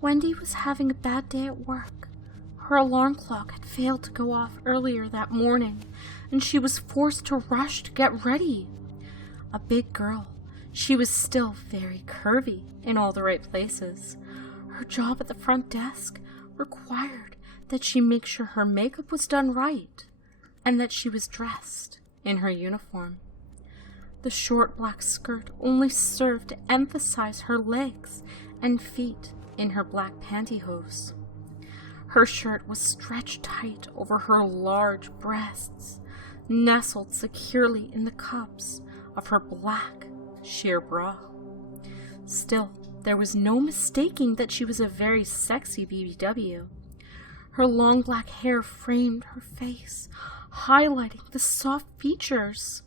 Wendy was having a bad day at work. Her alarm clock had failed to go off earlier that morning, and she was forced to rush to get ready. A big girl, she was still very curvy in all the right places. Her job at the front desk required that she make sure her makeup was done right, and that she was dressed in her uniform. The short black skirt only served to emphasize her legs and feet in her black pantyhose. Her shirt was stretched tight over her large breasts, nestled securely in the cups of her black sheer bra. Still, there was no mistaking that she was a very sexy BBW. Her long black hair framed her face, highlighting the soft features.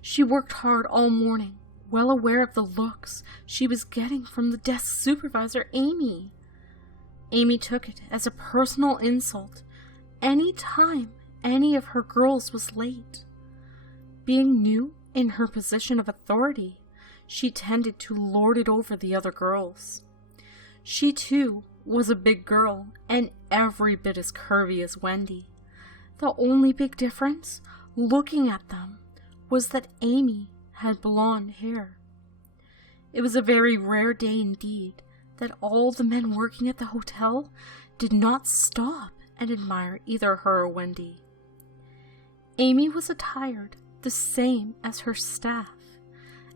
She worked hard all morning, well aware of the looks she was getting from the desk supervisor, Amy. Amy took it as a personal insult any time any of her girls was late. Being new in her position of authority, she tended to lord it over the other girls. She too was a big girl and every bit as curvy as Wendy. The only big difference, looking at them, was that Amy had blonde hair. It was a very rare day indeed that all the men working at the hotel did not stop and admire either her or Wendy. Amy was attired the same as her staff.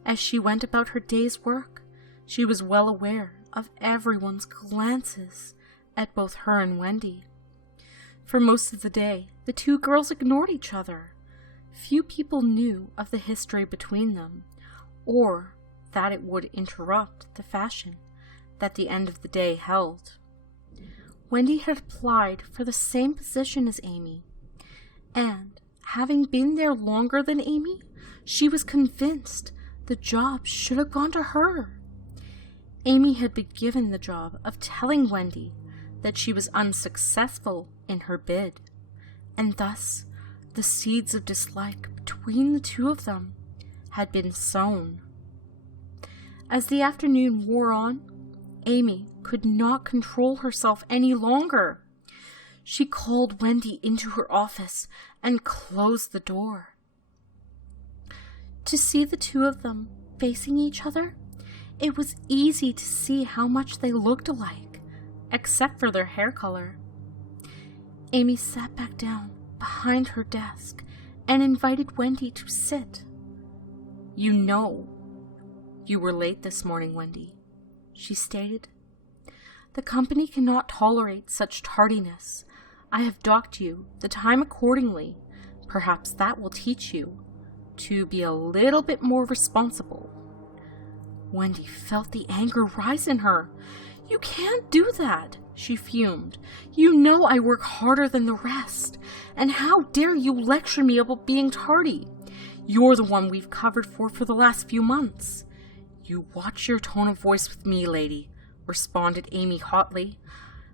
As she went about her day's work, she was well aware of everyone's glances at both her and Wendy. For most of the day, the two girls ignored each other. Few people knew of the history between them, or that it would interrupt the fashion that the end of the day held. Wendy had applied for the same position as Amy, and having been there longer than Amy, she was convinced the job should have gone to her. Amy had been given the job of telling Wendy that she was unsuccessful in her bid, and thus the seeds of dislike between the two of them had been sown. As the afternoon wore on, Amy could not control herself any longer. She called Wendy into her office and closed the door. To see the two of them facing each other, it was easy to see how much they looked alike, except for their hair color. Amy sat back down behind her desk and invited Wendy to sit. "You know you were late this morning, Wendy," she stated. "The company cannot tolerate such tardiness. I have docked you the time accordingly. Perhaps that will teach you to be a little bit more responsible." Wendy felt the anger rise in her. "You can't do that," she fumed. "You know I work harder than the rest, and how dare you lecture me about being tardy? You're the one we've covered for the last few months." "You watch your tone of voice with me, lady," responded Amy hotly.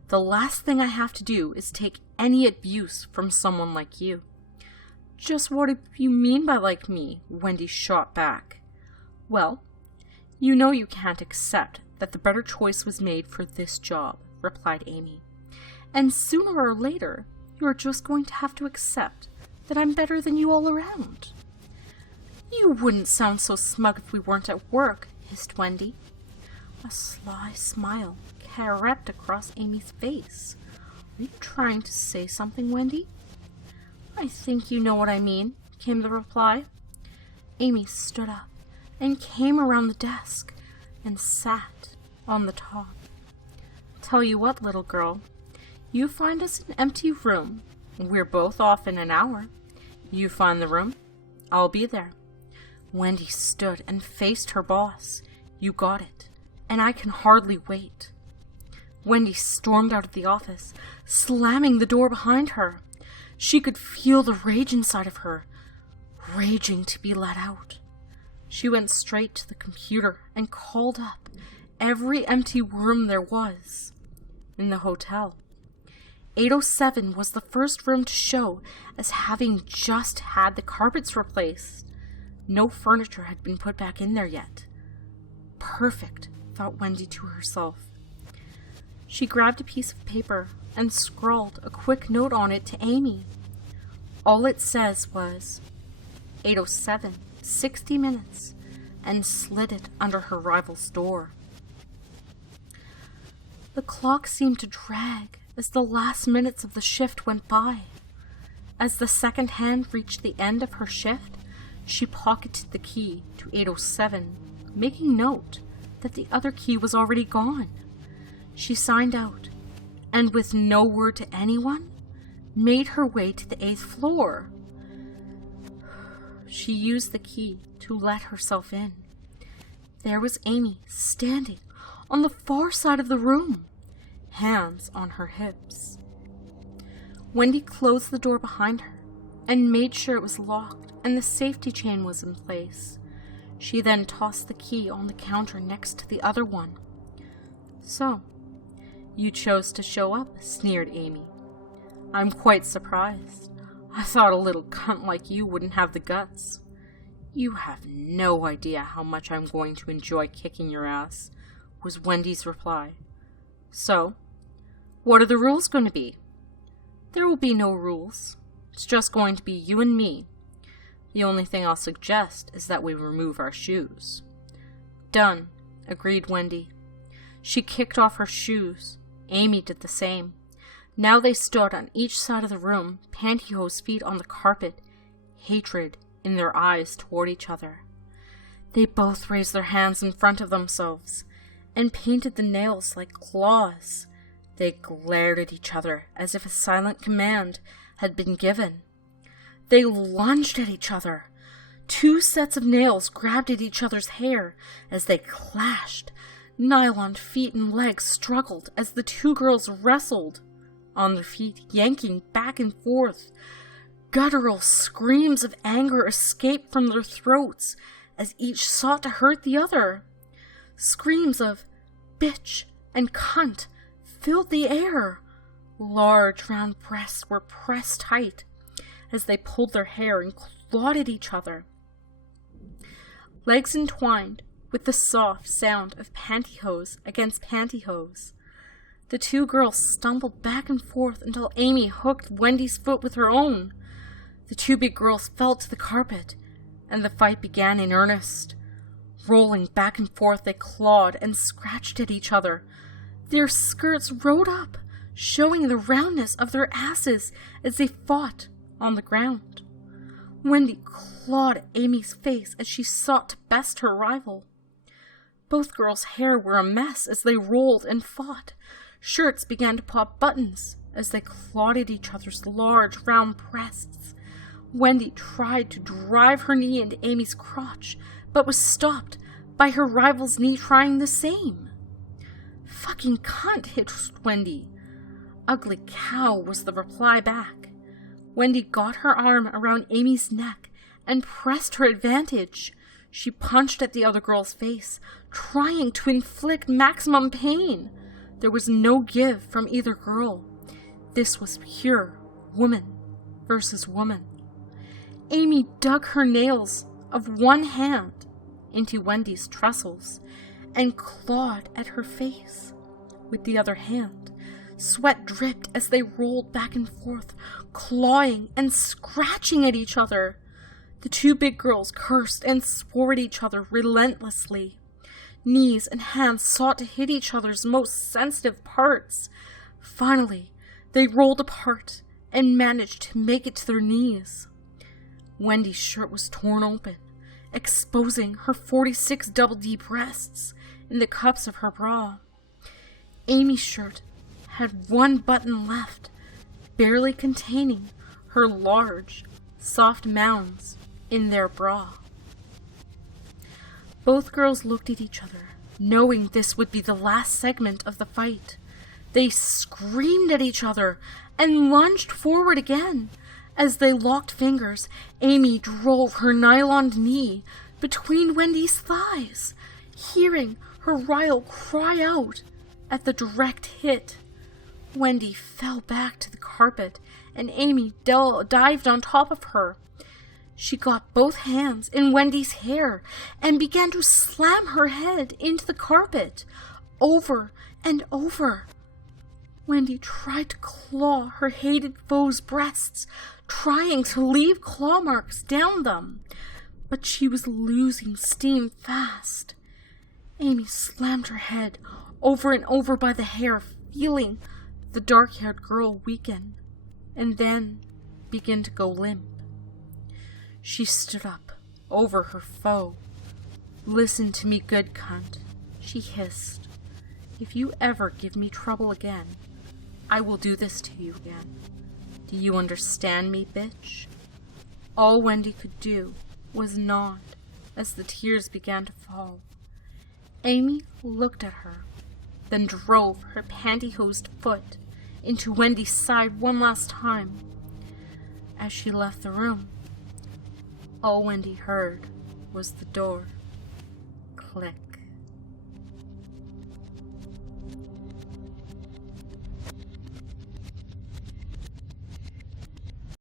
"The last thing I have to do is take any abuse from someone like you." "Just what do you mean by like me?" Wendy shot back. "Well, you know you can't accept that the better choice was made for this job," replied Amy. "And sooner or later, you're just going to have to accept that I'm better than you all around." "You wouldn't sound so smug if we weren't at work," hissed Wendy. A sly smile crept across Amy's face. "Are you trying to say something, Wendy?" "I think you know what I mean," came the reply. Amy stood up and came around the desk and sat on the top. "Tell you what, little girl, you find us an empty room. We're both off in an hour. You find the room, I'll be there." Wendy stood and faced her boss. "You got it, and I can hardly wait." Wendy stormed out of the office, slamming the door behind her. She could feel the rage inside of her, raging to be let out. She went straight to the computer and called up every empty room there was in the hotel. 807 was the first room to show as having just had the carpets replaced. No furniture had been put back in there yet. Perfect thought Wendy to herself. She grabbed a piece of paper and scrawled a quick note on it to Amy. All it says was 8:07, 60 minutes, and slid it under her rival's door. The clock seemed to drag as the last minutes of the shift went by. As the second hand reached the end of her shift, she pocketed the key to 8:07, making note that the other key was already gone. She signed out, and with no word to anyone, made her way to the 8th floor. She used the key to let herself in. There was Amy standing on the far side of the room, hands on her hips. Wendy closed the door behind her and made sure it was locked and the safety chain was in place. She then tossed the key on the counter next to the other one. "So, you chose to show up," sneered Amy. "I'm quite surprised. I thought a little cunt like you wouldn't have the guts." "You have no idea how much I'm going to enjoy kicking your ass," was Wendy's reply. "So, what are the rules going to be?" "There will be no rules. It's just going to be you and me. The only thing I'll suggest is that we remove our shoes." "Done," agreed Wendy. She kicked off her shoes. Amy did the same. Now they stood on each side of the room, pantyhose feet on the carpet, hatred in their eyes toward each other. They both raised their hands in front of themselves and painted the nails like claws. They glared at each other as if a silent command had been given. They lunged at each other. 2 sets of nails grabbed at each other's hair as they clashed. Nylon feet and legs struggled as the 2 girls wrestled on their feet, yanking back and forth. Guttural screams of anger escaped from their throats as each sought to hurt the other. Screams of bitch and cunt filled the air. Large round breasts were pressed tight as they pulled their hair and clawed at each other. Legs entwined with the soft sound of pantyhose against pantyhose. The 2 girls stumbled back and forth until Amy hooked Wendy's foot with her own. The 2 big girls fell to the carpet, and the fight began in earnest. Rolling back and forth, they clawed and scratched at each other. Their skirts rode up, showing the roundness of their asses as they fought on the ground. Wendy clawed at Amy's face as she sought to best her rival. Both girls' hair were a mess as they rolled and fought. Shirts began to pop buttons as they clawed at each other's large, round breasts. Wendy tried to drive her knee into Amy's crotch, but was stopped by her rival's knee trying the same. "Fucking cunt," hissed Wendy. "Ugly cow," was the reply back. Wendy got her arm around Amy's neck and pressed her advantage. She punched at the other girl's face, trying to inflict maximum pain. There was no give from either girl. This was pure woman versus woman. Amy dug her nails of one hand into Wendy's trestles and clawed at her face with the other hand. Sweat dripped as they rolled back and forth, clawing and scratching at each other. The 2 big girls cursed and swore at each other relentlessly. Knees and hands sought to hit each other's most sensitive parts. Finally, they rolled apart and managed to make it to their knees. Wendy's shirt was torn open, exposing her 46 double D breasts in the cups of her bra. Amy's shirt had 1 button left, barely containing her large, soft mounds in their bra. Both girls looked at each other, knowing this would be the last segment of the fight. They screamed at each other and lunged forward again. As they locked fingers, Amy drove her nylon knee between Wendy's thighs, hearing her rival cry out at the direct hit. Wendy fell back to the carpet, and Amy dived on top of her. She got both hands in Wendy's hair and began to slam her head into the carpet, over and over. Wendy tried to claw her hated foe's breasts, trying to leave claw marks down them, but she was losing steam fast. Amy slammed her head over and over by the hair, feeling the dark-haired girl weaken, and then begin to go limp. She stood up over her foe. "Listen to me, good cunt," she hissed. "If you ever give me trouble again, I will do this to you again. Do you understand me, bitch?" All Wendy could do was nod as the tears began to fall. Amy looked at her, then drove her pantyhosed foot into Wendy's side one last time. As she left the room, all Wendy heard was the door click.